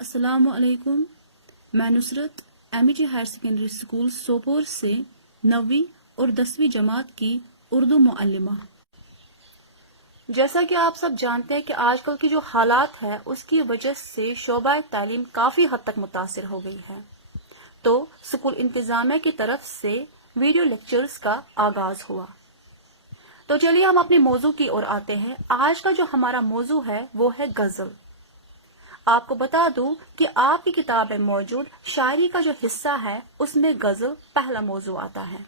अस्सलामु अलैकुम। मैं Nusrat MET higher secondary school Sopore से 9वीं और 10वीं जमात की उर्दू मुअल्लिमा। जैसा कि आप सब जानते हैं कि आजकल की जो हालात है उसकी वजह से शोबा तालीम काफ़ी हद तक मुतासिर हो गई है, तो स्कूल इंतजामिया की तरफ से वीडियो लेक्चर्स का आगाज हुआ। तो चलिए हम अपने मौजू की ओर आते हैं। आज का जो हमारा मौजू है वो है गज़ल। आपको बता दूं कि आपकी किताब में मौजूद शायरी का जो हिस्सा है उसमें गजल पहला मौजू आता है,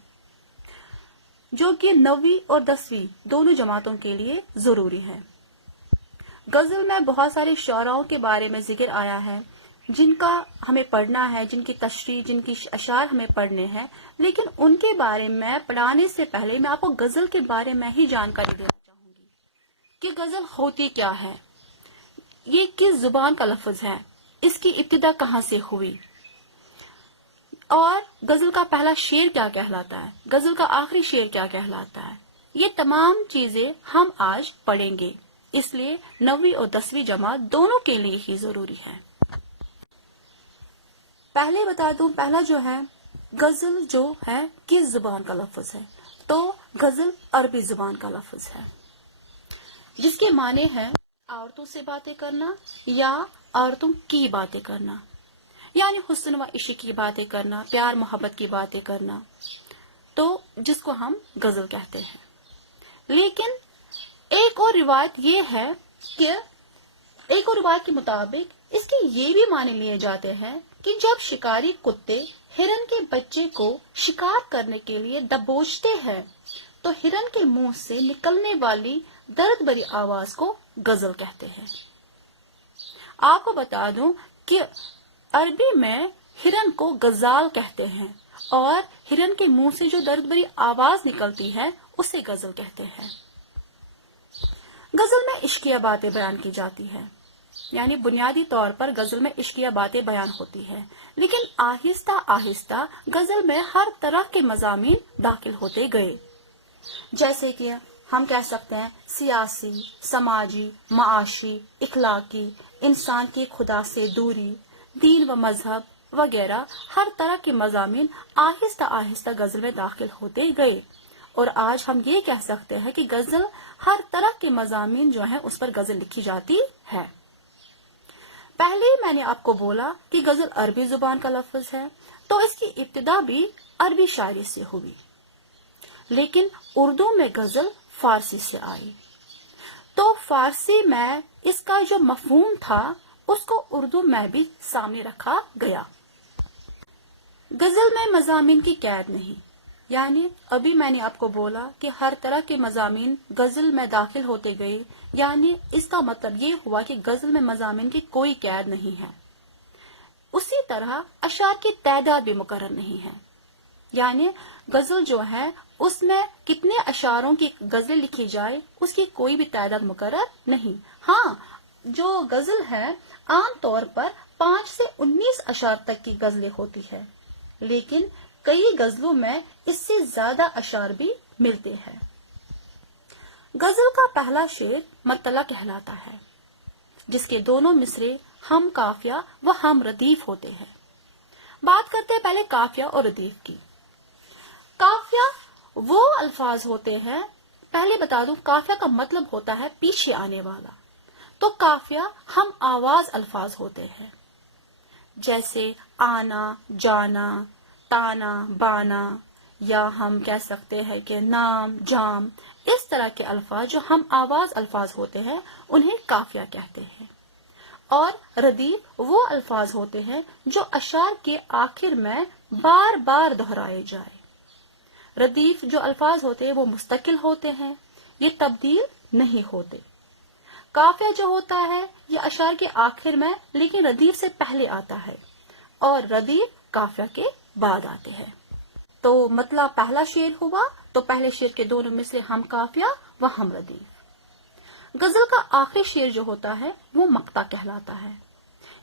जो कि 9वीं और 10वीं दोनों जमातों के लिए जरूरी है। गजल में बहुत सारे शायरों के बारे में जिक्र आया है जिनका हमें पढ़ना है, जिनकी तशरीह, जिनकी अशार हमें पढ़ने हैं, लेकिन उनके बारे में पढ़ाने से पहले मैं आपको गजल के बारे में ही जानकारी देना चाहूंगी कि गजल होती क्या है, ये किस जुबान का लफ्ज है, इसकी इब्तिदा कहाँ से हुई और गजल का पहला शेर क्या कहलाता है, गजल का आखिरी शेर क्या कहलाता है। ये तमाम चीजें हम आज पढ़ेंगे, इसलिए 9वीं और 10वीं जमात दोनों के लिए ही जरूरी है। पहले बता दूं, पहला जो है गजल जो है किस जुबान का लफ्ज है, तो गजल अरबी जुबान का लफ्ज है, जिसके माने हैं औरतों से बातें करना या औरतों की बातें करना, यानी हुस्न व इश्क की बातें करना, प्यार मोहब्बत की बातें करना, तो जिसको हम गजल कहते हैं। लेकिन एक और रिवायत ये है कि एक और रिवायत के मुताबिक इसके ये भी माने लिए जाते हैं कि जब शिकारी कुत्ते हिरन के बच्चे को शिकार करने के लिए दबोचते हैं तो हिरन के मुंह से निकलने वाली दर्द भरी आवाज को गजल कहते हैं। आपको बता दूं कि अरबी में हिरन को गजाल कहते हैं और हिरन के मुंह से जो दर्द भरी आवाज निकलती है उसे गजल कहते हैं। गजल में इश्किया बातें बयान की जाती है, यानी बुनियादी तौर पर गजल में इश्किया बातें बयान होती है, लेकिन आहिस्ता आहिस्ता गजल में हर तरह के मजामीन दाखिल होते गए, जैसे कि हम कह सकते हैं सियासी, समाजी, माशी, इखलाकी, इंसान की खुदा से दूरी, दीन व मजहब वगैरह हर तरह के मजामीन आहिस्ता आहिस्ता गजल में दाखिल होते गए और आज हम ये कह सकते हैं कि गजल हर तरह के मजामीन जो है उस पर गजल लिखी जाती है। पहले मैंने आपको बोला कि गजल अरबी जुबान का लफ्ज है, तो इसकी इब्तिदा भी अरबी शायरी से हुई, लेकिन उर्दू में गजल फारसी से आई, तो फारसी में इसका जो मफहूम था उसको उर्दू में भी सामने रखा गया। गजल में मजामीन की कैद नहीं, यानी अभी मैंने आपको बोला कि हर तरह के मजामीन गजल में दाखिल होते गए, यानी इसका मतलब ये हुआ कि गजल में मजामीन की कोई कैद नहीं है। उसी तरह अशार की तादाद भी मुकर्रर नहीं है, यानी गजल जो है उसमें कितने अशारों की गजल लिखी जाए उसकी कोई भी तादाद मुकर्रर नहीं। हाँ, जो गजल है आमतौर पर 5 से 19 अशार तक की गजलें होती है, लेकिन कई गजलों में इससे ज्यादा अशार भी मिलते हैं। गजल का पहला शेर मतला कहलाता है, जिसके दोनों मिसरे हम काफिया व हम रदीफ होते हैं। बात करते हैं पहले काफिया और रदीफ की। काफिया वो अल्फाज होते हैं, पहले बता दूं काफिया का मतलब होता है पीछे आने वाला, तो काफिया हम आवाज अल्फाज होते हैं, जैसे आना, जाना, ताना, बाना, या हम कह सकते हैं कि नाम, जाम, इस तरह के अल्फाज जो हम आवाज अल्फाज होते हैं उन्हें काफिया कहते हैं। और रदीफ वो अल्फाज होते हैं जो अशार के आखिर में बार बार दोहराए जाए। रदीफ जो अल्फाज होते हैं वो मुस्तकिल होते हैं, ये तब्दील नहीं होते। काफिया जो होता है ये अशार के आखिर में लेकिन रदीफ से पहले आता है और रदीफ काफिया के बाद आते हैं। तो मतला पहला शेर हुआ, तो पहले शेर के दोनों में से हम काफिया व हम रदीफ। गजल का आखिरी शेर जो होता है वो मक्ता कहलाता है।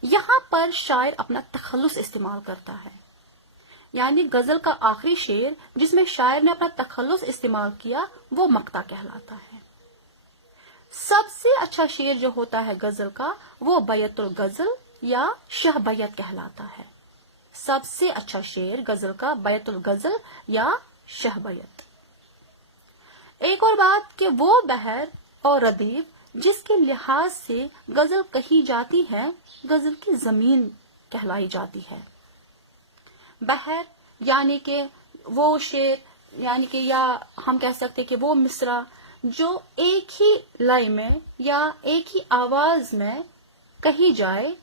यहाँ पर शायर अपना तखल्लुस इस्तेमाल करता है, यानी गजल का आखिरी शेर जिसमें शायर ने अपना तखल्लुस इस्तेमाल किया वो मक्ता कहलाता है। सबसे अच्छा शेर जो होता है गजल का वो बैतुल गजल یا شہ بیت کہلاتا ہے۔ سب سے اچھا شعر غزل کا بیت الغزل یا شہ بیت۔ ایک اور بات کہ وہ بحر اور ردیف جس کے لحاظ سے غزل کہی جاتی ہے غزل کی زمین کہلائی جاتی ہے۔ بحر یعنی کہ وہ شعر یعنی کہ یا ہم کہہ سکتے کہ وہ مصرع جو ایک ہی لائن میں یا ایک ہی آواز میں کہی جائے،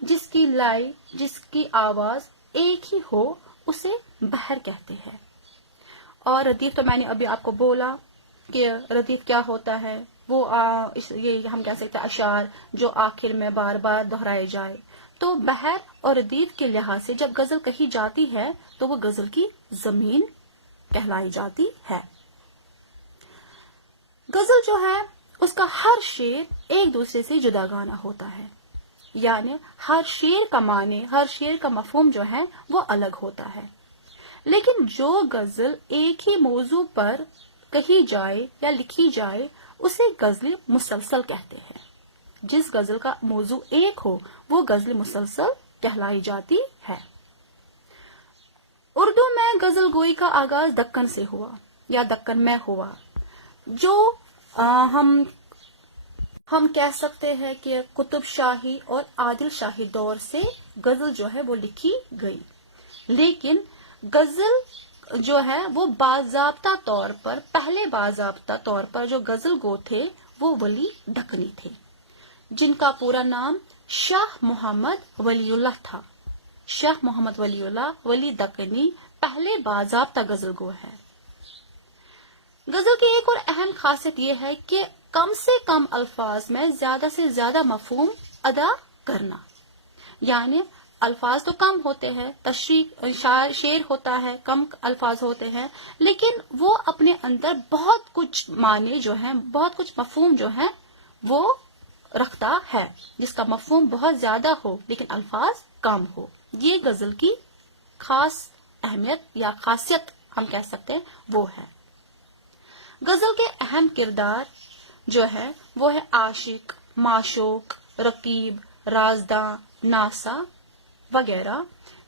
جس کی لائن جس کی آواز ایک ہی ہو، اسے بحر کہتے ہیں۔ اور ردیف تو میں نے ابھی آپ کو بولا کہ ردیف کیا ہوتا ہے، وہ یہ ہم کہہ سکتے ہیں اشعار جو آخر میں بار بار دہرائے جائے۔ تو بحر اور ردیف کے لحاظ سے جب غزل کہی جاتی ہے تو وہ غزل کی زمین کہلائی جاتی ہے۔ غزل جو ہے اس کا ہر شعر ایک دوسرے سے جدا گانا ہوتا ہے، یعنی ہر شعر کا معنی، ہر شعر کا مفہوم جو ہے وہ الگ ہوتا ہے۔ لیکن جو غزل ایک ہی موضوع پر کہی جائے یا لکھی جائے اسے غزل مسلسل کہتے ہیں۔ جس غزل کا موضوع ایک ہو وہ غزل مسلسل کہلائی جاتی ہے۔ اردو میں غزل گوئی کا آغاز دکن سے ہوا یا دکن میں ہوا، جو ہم کہہ سکتے ہیں کہ قطب شاہی اور عادل شاہی دور سے غزل جو ہے وہ لکھی گئی۔ لیکن غزل جو ہے وہ باضابطہ طور پر پہلے باضابطہ طور پر جو غزل گو تھے وہ ولی دکنی تھے، جن کا پورا نام شاہ محمد ولی اللہ تھا۔ شاہ محمد ولی اللہ ولی دکنی پہلے باضابطہ غزل گو ہے۔ غزل کی ایک اور اہم خاصیت یہ ہے کہ کم سے کم الفاظ میں زیادہ سے زیادہ مفہوم ادا کرنا، یعنی الفاظ تو کم ہوتے ہیں، تشریح شعر ہوتا ہے، کم الفاظ ہوتے ہیں، لیکن وہ اپنے اندر بہت کچھ معنی جو ہیں، بہت کچھ مفہوم جو ہیں وہ رکھتا ہے، جس کا مفہوم بہت زیادہ ہو لیکن الفاظ کم ہو۔ یہ غزل کی خاص اہمیت یا خاصیت ہم کہہ سکتے ہیں وہ ہے۔ غزل کے اہم کردار جو ہے وہ ہے عاشق، معشوق، رقیب، رازداں، ناسا وغیرہ۔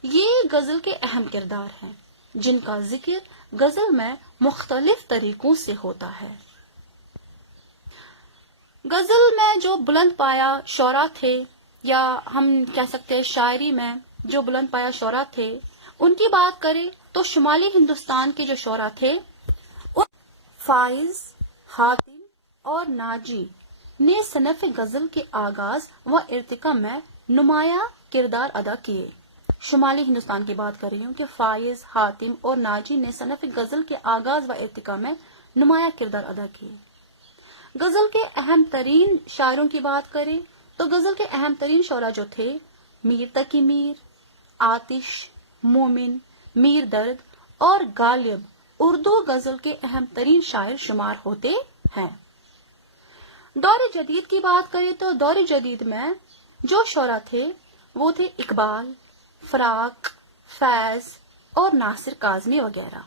یہ غزل کے اہم کردار ہیں جن کا ذکر غزل میں مختلف طریقوں سے ہوتا ہے۔ غزل میں جو بلند پایا شعراء تھے یا ہم کہہ سکتے ہیں شاعری میں جو بلند پایا شعراء تھے، ان کی بات کریں تو شمالی ہندوستان کے جو شعراء تھے فائز، حاتم اور ناجی نے صنف غزل کے آغاز و ارتقاء میں نمایاں کردار ادا کیے۔ شمالی ہندوستان کی بات کر رہی ہوں کہ فائز، حاتم اور ناجی نے صنف غزل کے آغاز و ارتقاء میں نمایاں کردار ادا کیے۔ غزل کے اہم ترین شاعروں کی بات کریں تو غزل کے اہم ترین شعراء جو تھے میر تقی میر، آتش، مومن، میر درد اور غالب اردو غزل کے اہم ترین شاعر شمار ہوتے ہیں۔ دور جدید کی بات کریں تو دور جدید میں جو شعراء تھے وہ تھے اقبال، فراق، فیض اور ناصر کاظمی وغیرہ،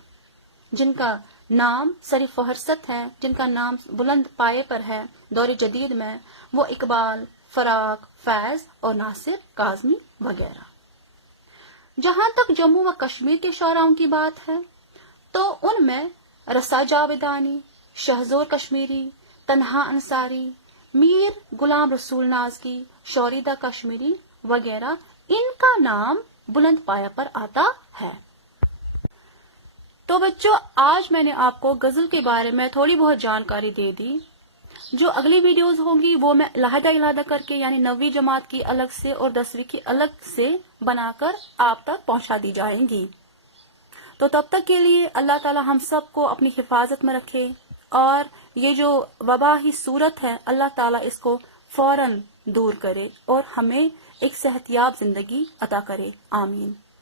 جن کا نام سر فہرست ہے، جن کا نام بلند پائے پر ہے دور جدید میں، وہ اقبال، فراق، فیض اور ناصر کاظمی وغیرہ۔ جہاں تک جموں و کشمیر کے شاعراؤں کی بات ہے تو ان میں رسا جاویدانی، شہزور کشمیری، تنہا انصاری، میر غلام رسول نازکی، شوریدہ کشمیری وغیرہ ان کا نام بلند پایا پر آتا ہے۔ تو بچوں، آج میں نے آپ کو غزل کے بارے میں تھوڑی بہت جانکاری دے دی۔ جو اگلی ویڈیوز ہوں گی وہ میں علیحدہ کر کے یعنی 9ویں جماعت کی الگ سے اور 10ویں کی الگ سے بنا کر آپ تک پہنچا دی جائیں گی۔ تو تب تک کے لیے اللہ تعالی ہم سب کو اپنی حفاظت میں رکھے، اور یہ جو وبائی صورت ہے اللہ تعالی اس کو فوراً دور کرے اور ہمیں ایک صحت یاب زندگی عطا کرے۔ آمین۔